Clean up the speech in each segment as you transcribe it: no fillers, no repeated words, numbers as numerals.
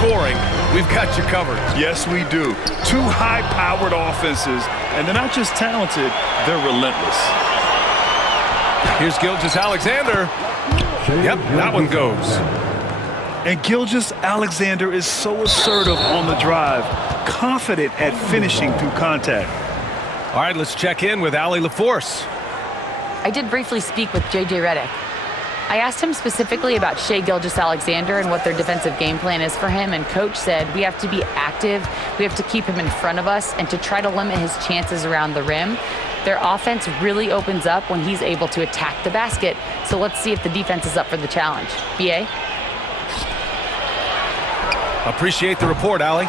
scoring, we've got you covered. Yes, we do. Two high-powered offenses, and they're not just talented, they're relentless. Here's Gilgeous-Alexander. Yep, that one goes. And Gilgeous-Alexander is so assertive on the drive, confident at finishing through contact. All right, let's check in with Allie LaForce. I did briefly speak with J.J. Redick. I asked him specifically about Shai Gilgeous-Alexander and what their defensive game plan is for him, and Coach said we have to be active, we have to keep him in front of us, and to try to limit his chances around the rim. Their offense really opens up when he's able to attack the basket, so let's see if the defense is up for the challenge. B.A.? Appreciate the report, Allie.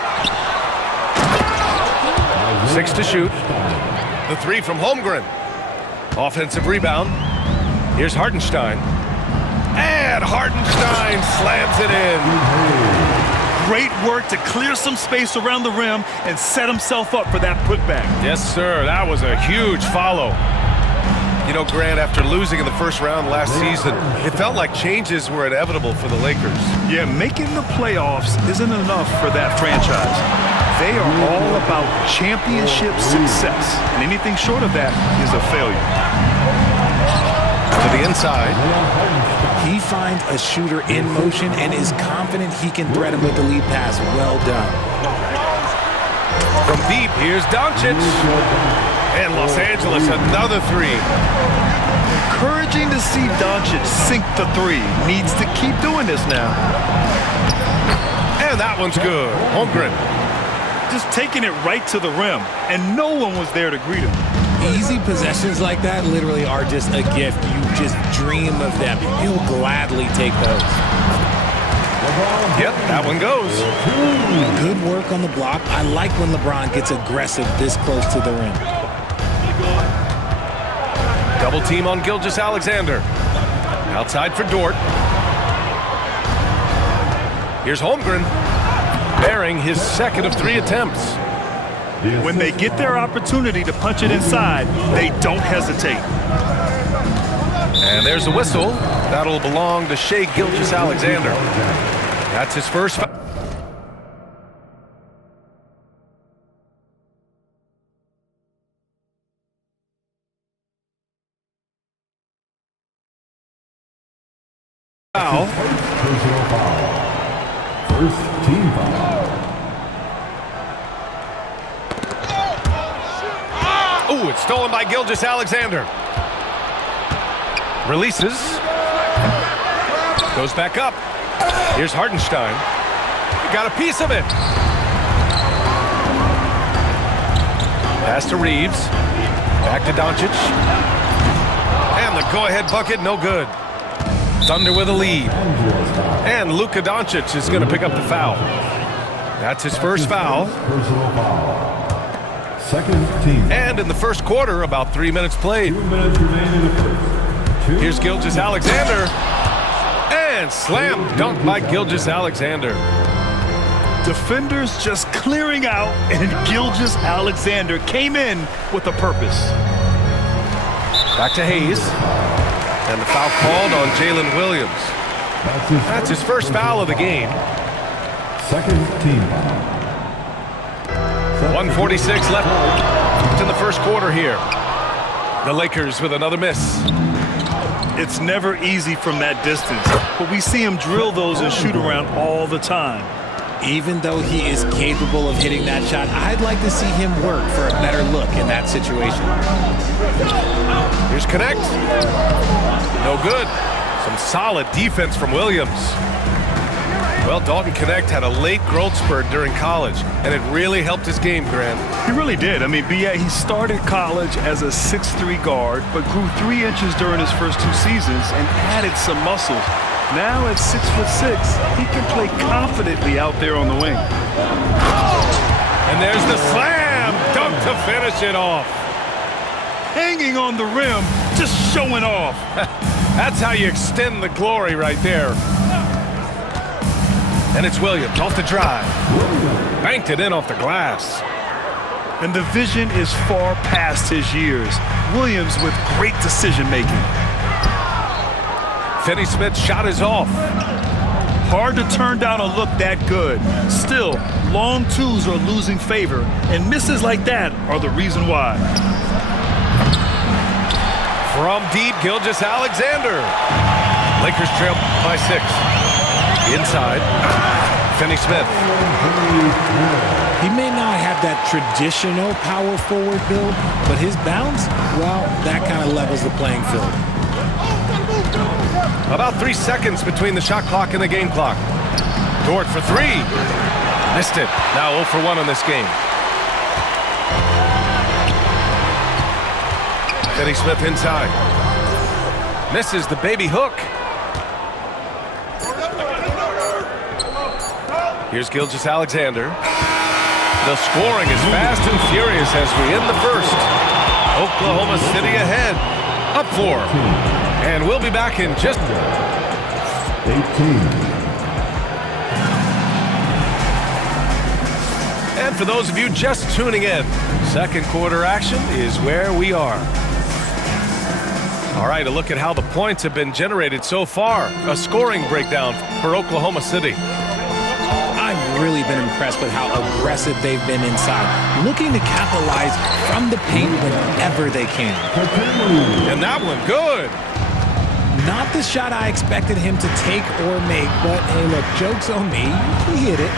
6 to shoot. The 3 from Holmgren. Offensive rebound. Here's Hartenstein. And Hartenstein slams it in. Great work to clear some space around the rim and set himself up for that putback. Yes, sir. That was a huge follow. You know, Grant, after losing in the first round last season, it felt like changes were inevitable for the Lakers. Yeah, making the playoffs isn't enough for that franchise. They are all about championship success, and anything short of that is a failure. To the inside. He finds a shooter in motion and is confident he can thread him with the lead pass. Well done. From deep, here's Doncic. And Los Angeles, another 3. Encouraging to see Doncic sink the 3. Needs to keep doing this now. And that one's good. Holmgren. Just taking it right to the rim, and no one was there to greet him. Easy possessions like that literally are just a gift. You just dream of them. He'll gladly take those. Yep, that one goes. Good work on the block. I like when LeBron gets aggressive this close to the rim. Double team on Gilgeous-Alexander. Outside for Dort. Here's Holmgren, bearing his second of 3 attempts. When they get their opportunity to punch it inside, they don't hesitate. And there's a whistle. That'll belong to Shai Gilgeous-Alexander. That's his first foul. Personal foul. First team foul. Ooh, it's stolen by Gilgeous-Alexander. Releases. Goes back up. Here's Hartenstein. Got a piece of it. Pass to Reeves. Back to Doncic. And the go-ahead bucket, no good. Thunder with a lead. And Luka Doncic is going to pick up the foul. That's his first foul. Personal foul. Second team. And in the first quarter, about 3 minutes played. 2 minutes remain in the first. Here's Gilgeous-Alexander. And slam dunk by Gilgeous-Alexander. Defenders just clearing out, and Gilgeous-Alexander came in with a purpose. Back to Hayes. And the foul called on Jalen Williams. That's his first foul of the game. Second team foul. 1:46 left in the first quarter here. The Lakers with another miss. It's never easy from that distance, but we see him drill those and shoot around all the time. Even though he is capable of hitting that shot, I'd like to see him work for a better look in that situation. Here's Connect. No good. Some solid defense from Williams. Well, Dalton Connect had a late growth spurt during college, and it really helped his game, Grant. He really did. I mean, he started college as a 6'3" guard, but grew 3 inches during his first 2 seasons and added some muscles. Now at 6'6", he can play confidently out there on the wing. And there's the slam dunk to finish it off. Hanging on the rim, just showing off. That's how you extend the glory right there. And it's Williams off the drive. Banked it in off the glass. And the vision is far past his years. Williams with great decision-making. Finney-Smith's shot is off. Hard to turn down a look that good. Still, long twos are losing favor, and misses like that are the reason why. From deep, Gilgeous-Alexander. Lakers trail by 6. Inside, Finney Smith. He may not have that traditional power forward build, but his bounce, well, that kind of levels the playing field. About 3 seconds between the shot clock and the game clock. Dort for 3. Missed it. Now 0 for 1 in this game. Finney Smith inside. Misses the baby hook. Here's Gilgeous-Alexander. The scoring is fast and furious as we end the first. Oklahoma City ahead. Up 4. And we'll be back in just 18. And for those of you just tuning in, second quarter action is where we are. All right, a look at how the points have been generated so far. A scoring breakdown for Oklahoma City. I've really been impressed with how aggressive they've been inside, looking to capitalize from the paint whenever they can. And that one, good. Not the shot I expected him to take or make, but hey, look, joke's on me. He hit it.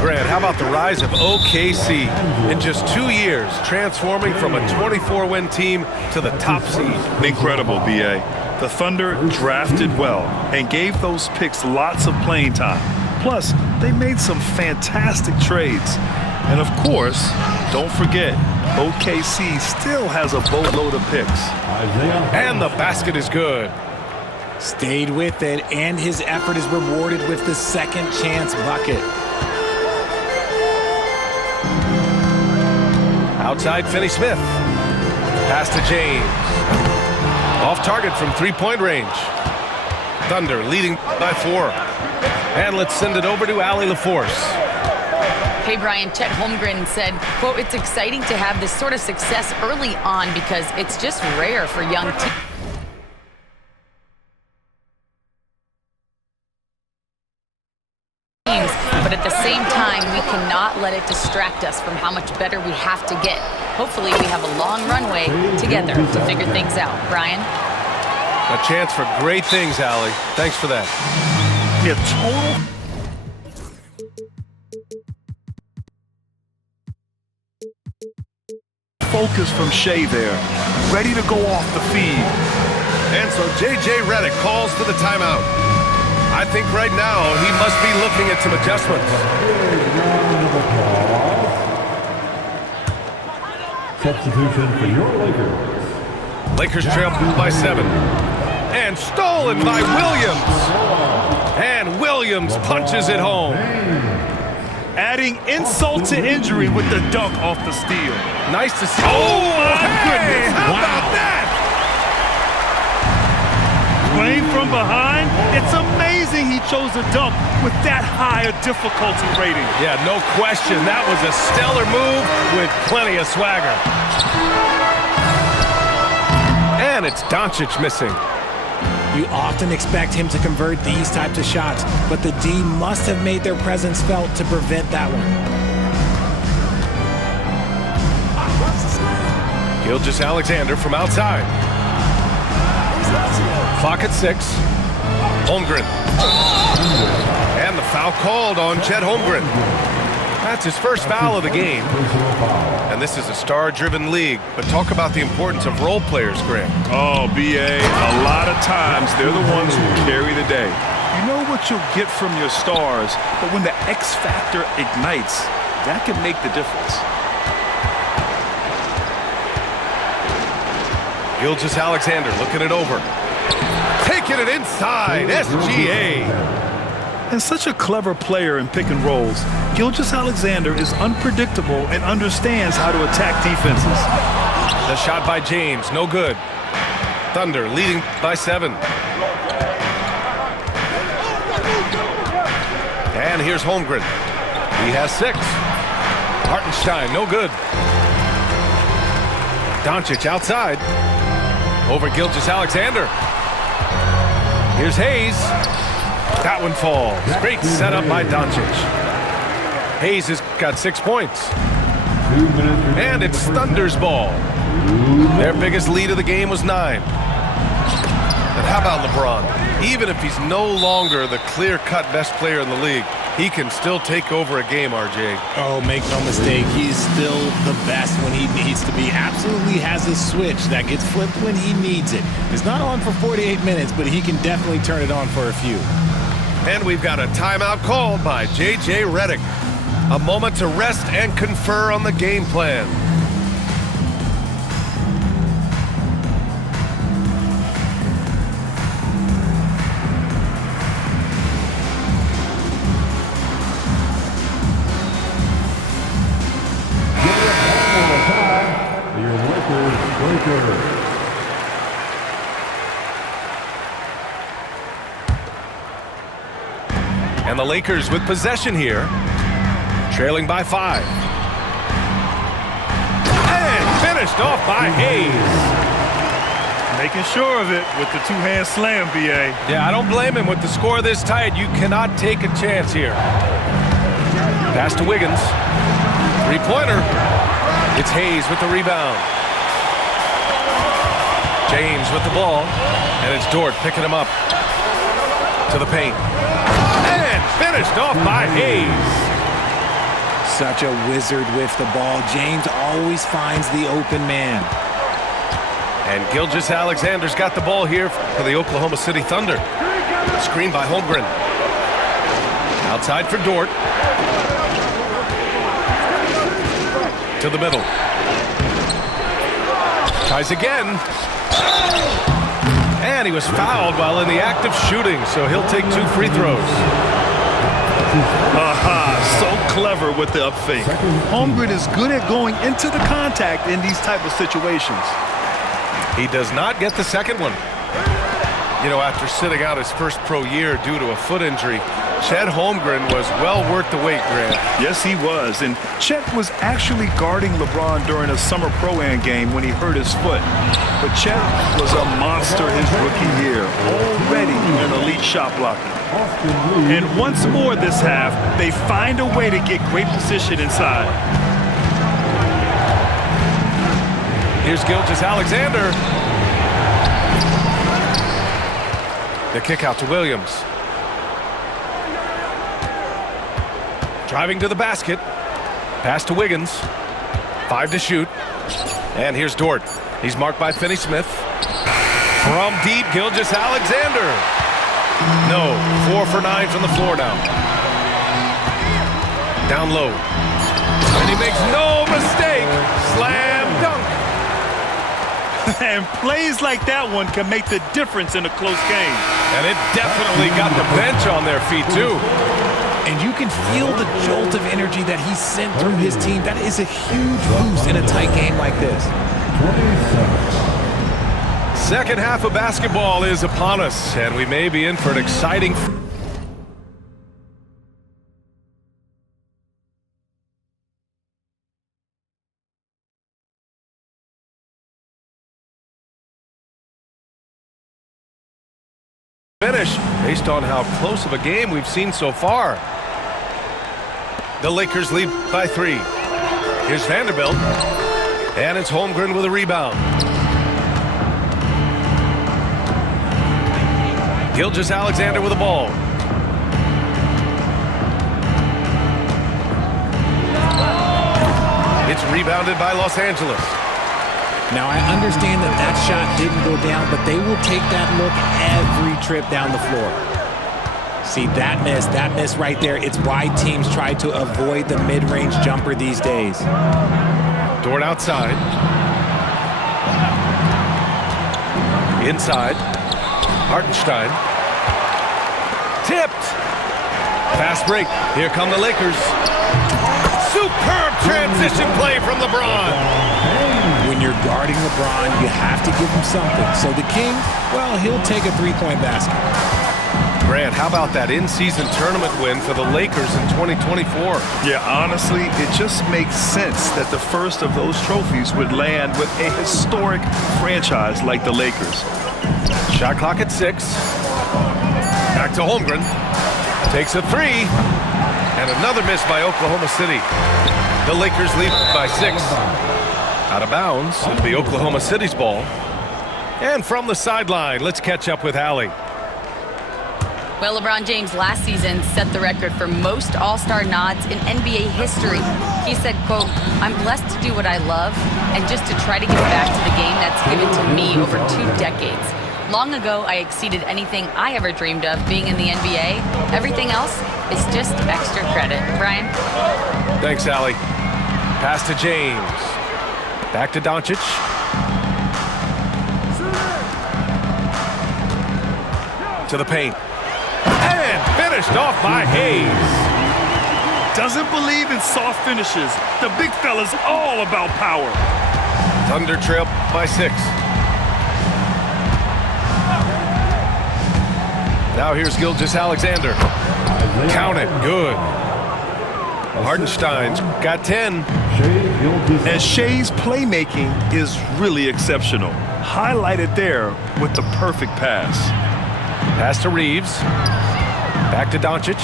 Grant, how about the rise of OKC in just 2 years, transforming from a 24-win team to the top seed? Incredible, B.A. The Thunder drafted well and gave those picks lots of playing time. Plus, they made some fantastic trades. And of course, don't forget, OKC still has a boatload of picks. And the basket is good. Stayed with it, and his effort is rewarded with the second chance bucket. Outside, Finney Smith. Pass to James. Off target from three-point range. Thunder leading by 4. And let's send it over to Allie LaForce. Hey, Brian, Chet Holmgren said, quote, "It's exciting to have this sort of success early on because it's just rare for young teams." But at the same time, we cannot let it distract us from how much better we have to get. Hopefully, we have a long runway together to figure things out. Brian? A chance for great things, Allie. Thanks for that. Yeah, total. Focus from Shea there. Ready to go off the feed. And so J.J. Redick calls for the timeout. I think right now he must be looking at some adjustments. Substitution for your Lakers. Lakers trail by 7. And stolen by Williams. And Williams punches it home. Adding insult to injury with the dunk off the steal. Nice to see. Oh, my goodness. How Wow. about that? Playing from behind, it's amazing he chose a dunk with that high a difficulty rating. Yeah, no question. That was a stellar move with plenty of swagger. And it's Doncic missing. You often expect him to convert these types of shots, but the D must have made their presence felt to prevent that one. Gilgeous-Alexander from outside. Clock at 6. Holmgren. And the foul called on Chet Holmgren. That's his first foul of the game. And this is a star-driven league. But talk about the importance of role players, Grant. Oh, B.A., a lot of times they're the ones who carry the day. You know what you'll get from your stars, but when the X factor ignites, that can make the difference. Gilgeous-Alexander looking it over. Taking it inside. SGA. And such a clever player in pick and rolls, Gilgeous-Alexander is unpredictable and understands how to attack defenses. The shot by James, no good. Thunder leading by 7. And here's Holmgren. He has 6. Hartenstein, no good. Doncic outside. Over Gilgeous-Alexander. Here's Hayes. That one falls. Great setup by Doncic. Hayes has got 6 points. 2 minutes. And it's Thunder's ball. Their biggest lead of the game was 9. And how about LeBron? Even if he's no longer the clear-cut best player in the league, he can still take over a game, RJ. Oh, make no mistake, he's still the best when he needs to be. Absolutely has a switch that gets flipped when he needs it. It's not on for 48 minutes, but he can definitely turn it on for a few. And we've got a timeout called by J.J. Redick. A moment to rest and confer on the game plan. Your Lakers. And the Lakers with possession here. Trailing by 5. And finished off by Hayes. Making sure of it with the two-hand slam, B.A. Yeah, I don't blame him. With the score this tight, you cannot take a chance here. Pass to Wiggins. Three-pointer. It's Hayes with the rebound. James with the ball. And it's Dort picking him up. To the paint. And finished off by Hayes. Such a wizard with the ball. James always finds the open man. And Gilgeous-Alexander's got the ball here for the Oklahoma City Thunder. Screen by Holmgren. Outside for Dort. To the middle. Tries again. And he was fouled while in the act of shooting, so he'll take 2 free throws. So clever with the up fake. Holmgren is good at going into the contact in these type of situations. He does not get the second one. You know, after sitting out his first pro year due to a foot injury, Chet Holmgren was well worth the wait, Grant. Yes, he was. And Chet was actually guarding LeBron during a summer Pro-Am game when he hurt his foot. But Chet was a monster his rookie year, already an elite shot blocker. And once more this half, they find a way to get great position inside. Here's Gilgeous-Alexander. The kick out to Williams. Driving to the basket. Pass to Wiggins. 5 to shoot. And here's Dort. He's marked by Finney-Smith. From deep, Gilgeous-Alexander. No, 4 for 9 from the floor now. Down low. And he makes no mistake. Slam dunk. And plays like that one can make the difference in a close game. And it definitely got the bench on their feet, too. And you can feel the jolt of energy that he sent through his team. That is a huge boost in a tight game like this. 27. Second half of basketball is upon us, and we may be in for an exciting finish based on how close of a game we've seen so far. The Lakers lead by 3. Here's Vanderbilt, and it's Holmgren with a rebound. Gilgeous-Alexander with the ball. It's rebounded by Los Angeles. Now, I understand that that shot didn't go down, but they will take that look every trip down the floor. See, that miss right there, it's why teams try to avoid the mid-range jumper these days. Dort outside. Inside. Hartenstein. Tipped. Fast break. Here come the Lakers. Superb transition play from LeBron. When you're guarding LeBron, you have to give him something. So the King, well, he'll take a three-point basket. Grant, how about that in-season tournament win for the Lakers in 2024? Yeah, honestly, it just makes sense that the first of those trophies would land with a historic franchise like the Lakers. Shot clock at 6. Back to Holmgren. Takes a three. And another miss by Oklahoma City. The Lakers lead by 6. Out of bounds. It'll be Oklahoma City's ball. And from the sideline, let's catch up with Allie. Well, LeBron James last season set the record for most All-Star nods in NBA history. He said, quote, "I'm blessed to do what I love and just to try to give back to the game that's given to me over 2 decades. Long ago, I exceeded anything I ever dreamed of being in the NBA. Everything else is just extra credit." Brian? Thanks, Allie. Pass to James. Back to Doncic. To the paint. And finished off by Hayes. Doesn't believe in soft finishes. The big fella's all about power. Thunder trail by 6. Now here's Gilgeous-Alexander. Count it. Good. Hartenstein's got 10. And Shea's playmaking is really exceptional. Highlighted there with the perfect pass. Pass to Reeves. Back to Doncic.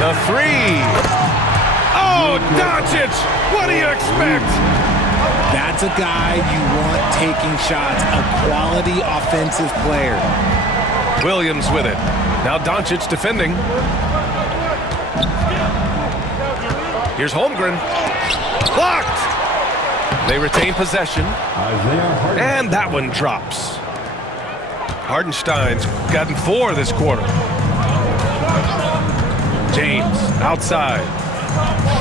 The three. Oh, Doncic! What do you expect? That's a guy you want taking shots, a quality offensive player. Williams with it. Now Doncic defending. Here's Holmgren. Blocked! They retain possession. And that one drops. Hartenstein's gotten 4 this quarter. James outside.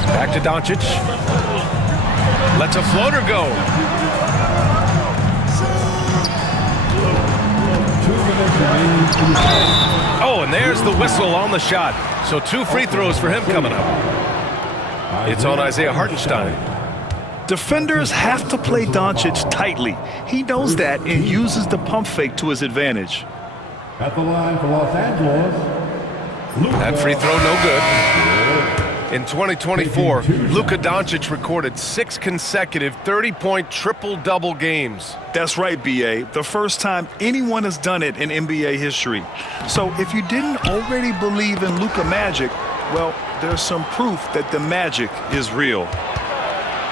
Back to Doncic. Lets a floater go. 2 minutes remaining. Oh, and there's the whistle on the shot. So 2 free throws for him coming up. It's on Isaiah Hartenstein. Defenders have to play Doncic tightly. He knows that and uses the pump fake to his advantage. At the line for Los Angeles. That free throw no good. In 2024, Luka Doncic recorded 6 consecutive 30-point triple-double games. That's right, B.A. The first time anyone has done it in NBA history. So if you didn't already believe in Luka Magic, well, there's some proof that the magic is real.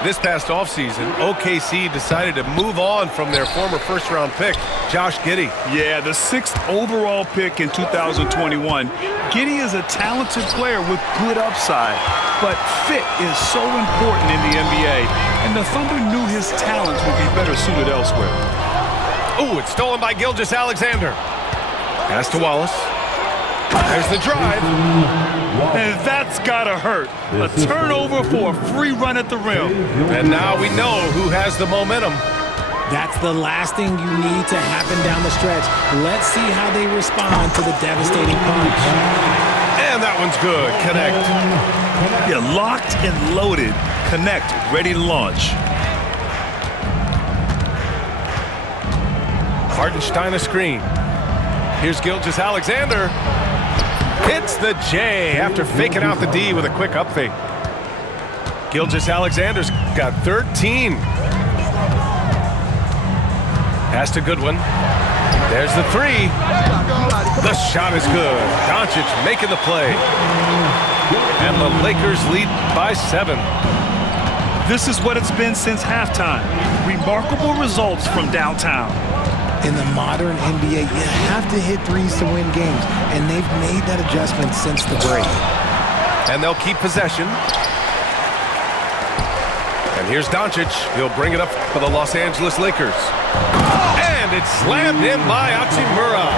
This past offseason, OKC decided to move on from their former first-round pick, Josh Giddey. Yeah, the 6th overall pick in 2021. Giddey is a talented player with good upside, but fit is so important in the NBA, and the Thunder knew his talents would be better suited elsewhere. Ooh, it's stolen by Gilgeous-Alexander. Pass to Wallace. There's the drive. And that's gotta hurt. A turnover for a free run at the rim. And now we know who has the momentum. That's the last thing you need to happen down the stretch. Let's see how they respond to the devastating punch. And that one's good. Connect. Yeah, locked and loaded. Connect, ready to launch. Hartenstein a screen. Here's Gilgeous-Alexander. Hits the J after faking out the D with a quick up fake. Gilgeous-Alexander's got 13. Pass to Goodwin. There's the 3. The shot is good. Doncic making the play. And the Lakers lead by 7. This is what it's been since halftime. Remarkable results from downtown. In the modern NBA, you have to hit threes to win games, and they've made that adjustment since the break. And they'll keep possession. And here's Doncic. He'll bring it up for the Los Angeles Lakers. And it's slammed in by Hachimura.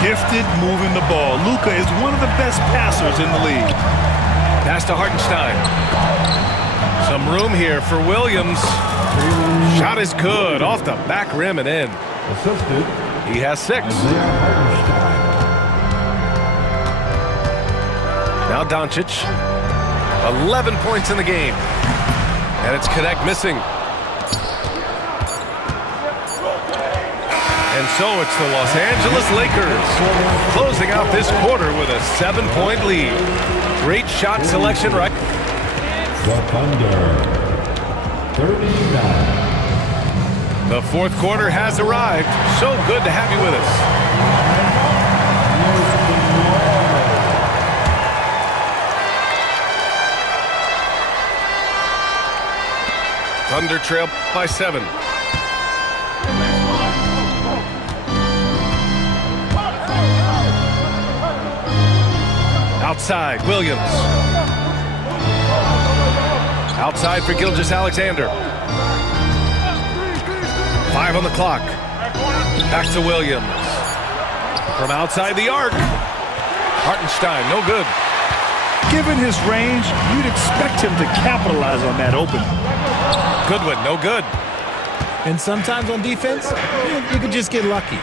Gifted moving the ball. Luka is one of the best passers in the league. Pass to Hartenstein. Some room here for Williams. Shot is good. Off the back rim and in. Assisted. He has 6. Isaiah Hartenstein. Now Doncic. 11 points in the game. And it's Connect missing. And so it's the Los Angeles Lakers closing out this quarter with a 7-point lead. Great shot selection right. The Thunder. 39. The fourth quarter has arrived. So good to have you with us. Thunder trail by 7. Outside, Williams. Outside for Gilgeous-Alexander. 5 on the clock. Back to Williams. From outside the arc. Hartenstein, no good. Given his range, you'd expect him to capitalize on that opening. Goodwin, no good. And sometimes on defense, you could just get lucky.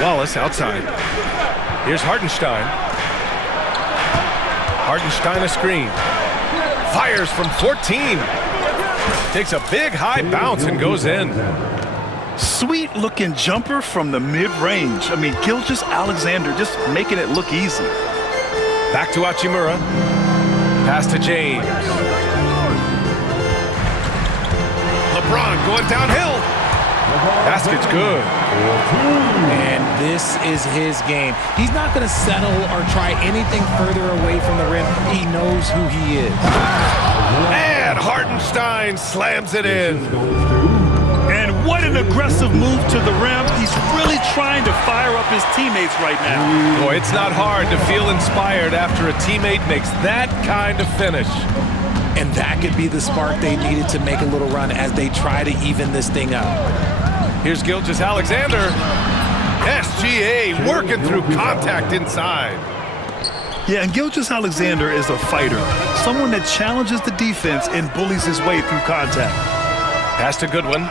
Wallace outside. Here's Hartenstein. Hartenstein a screen. Fires from 14. Takes a big high bounce and goes in. Sweet looking jumper from the mid-range. I mean, Gilgeous-Alexander just making it look easy. Back to Hachimura. Pass to James. LeBron going downhill. Basket's good. And this is his game. He's not going to settle or try anything further away from the rim. He knows who he is. And Hartenstein slams it in. And what an aggressive move to the rim. He's really trying to fire up his teammates right now. Boy, it's not hard to feel inspired after a teammate makes that kind of finish. And that could be the spark they needed to make a little run as they try to even this thing up. Here's Gilgeous-Alexander. SGA working through contact inside. Yeah, and Gilgeous-Alexander is a fighter. Someone that challenges the defense and bullies his way through contact. Pass to Goodwin.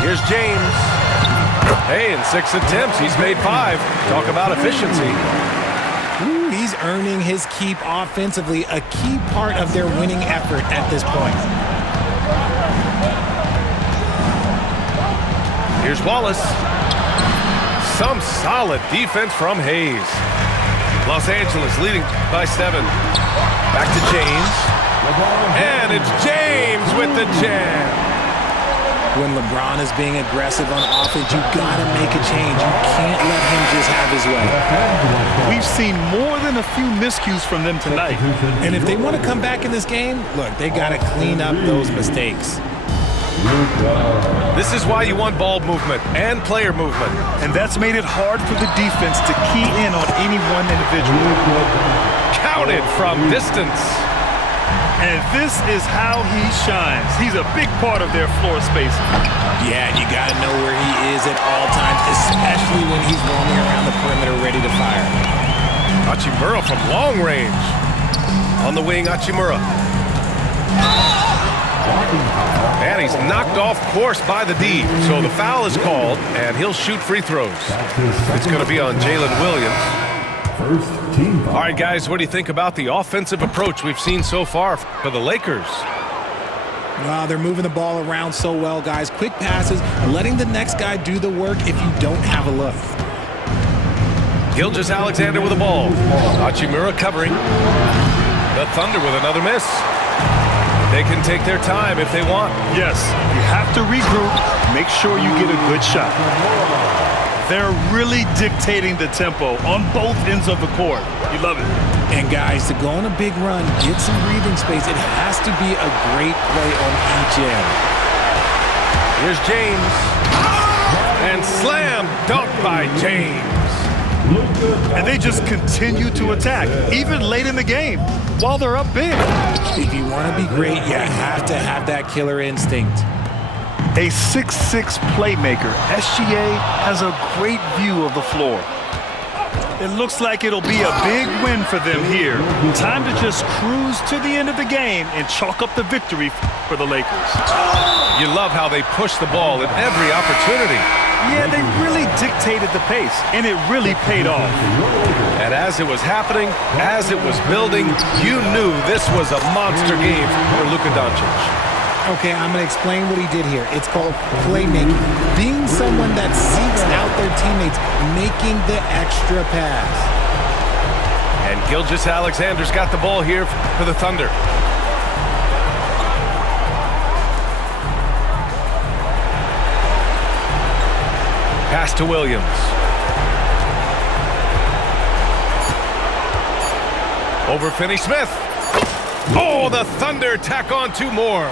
Here's James. Hey, in 6 attempts, he's made 5. Talk about efficiency. Ooh, he's earning his keep offensively, a key part of their winning effort at this point. Here's Wallace. Some solid defense from Hayes. Los Angeles leading by 7. Back to James. And it's James with the jam. When LeBron is being aggressive on offense, you gotta make a change. You can't let him just have his way. We've seen more than a few miscues from them tonight. And if they want to come back in this game, look, they gotta clean up those mistakes. This is why you want ball movement and player movement. And that's made it hard for the defense to key in on any one individual. Counted from distance. And this is how he shines. He's a big part of their floor space. Yeah, and you got to know where he is at all times, especially when he's roaming around the perimeter ready to fire. Hachimura from long range. On the wing, Hachimura. And he's knocked off course by the D. So the foul is called, and he'll shoot free throws. It's going to be on Jalen Williams. First team foul. All right, guys, what do you think about the offensive approach we've seen so far for the Lakers? Wow, they're moving the ball around so well, guys. Quick passes, letting the next guy do the work if you don't have a look. Gilgeous-Alexander with the ball. Hachimura covering. The Thunder with another miss. They can take their time if they want. Yes, you have to regroup, make sure you get a good shot. They're really dictating the tempo on both ends of the court. You love it. And guys, to go on a big run, get some breathing space, it has to be a great play on each end. Here's James. And slam dunk by James. And they just continue to attack, even late in the game, while they're up big. If you want to be great, you have to have that killer instinct. A 6'6" playmaker, SGA has a great view of the floor. It looks like it'll be a big win for them here. Time to just cruise to the end of the game and chalk up the victory for the Lakers. You love how they push the ball at every opportunity. Yeah, they really dictated the pace, and it really paid off. And as it was happening, as it was building, you knew this was a monster game for Luka Doncic. Okay, I'm going to explain what he did here. It's called playmaking. Being someone that seeks out their teammates, making the extra pass. And Gilgeous-Alexander's got the ball here for the Thunder. Pass to Williams. Over Finney-Smith. Oh, the Thunder tack on 2 more.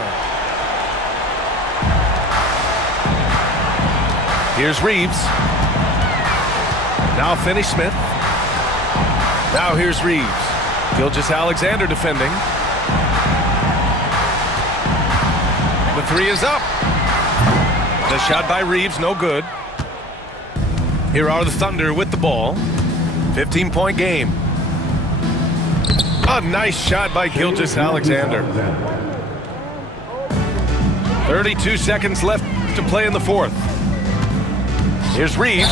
Here's Reeves. Now Finney-Smith. Now here's Reeves. Gilgeous-Alexander defending. The 3 is up. The shot by Reeves, no good. Here are the Thunder with the ball. 15-point game. A nice shot by Gilgeous-Alexander. 32 seconds left to play in the 4th. Here's Reeves,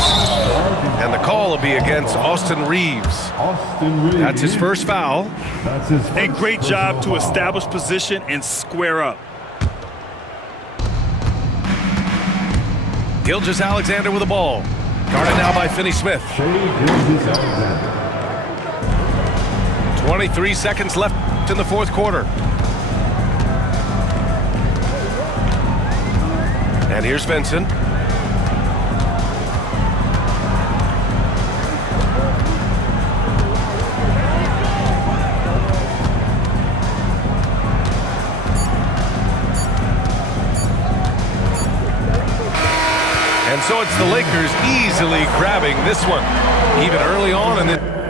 and the call will be against Austin Reeves. Austin Reeves. That's his first foul. That's his A first great job to personal establish position and square up. Gilgeous-Alexander with the ball. Guarded now by Finney-Smith. foul. Shai Gilgeous-Alexander. 23 seconds left in the 4th quarter. And here's Vincent. And so it's the Lakers easily grabbing this one, even early on in the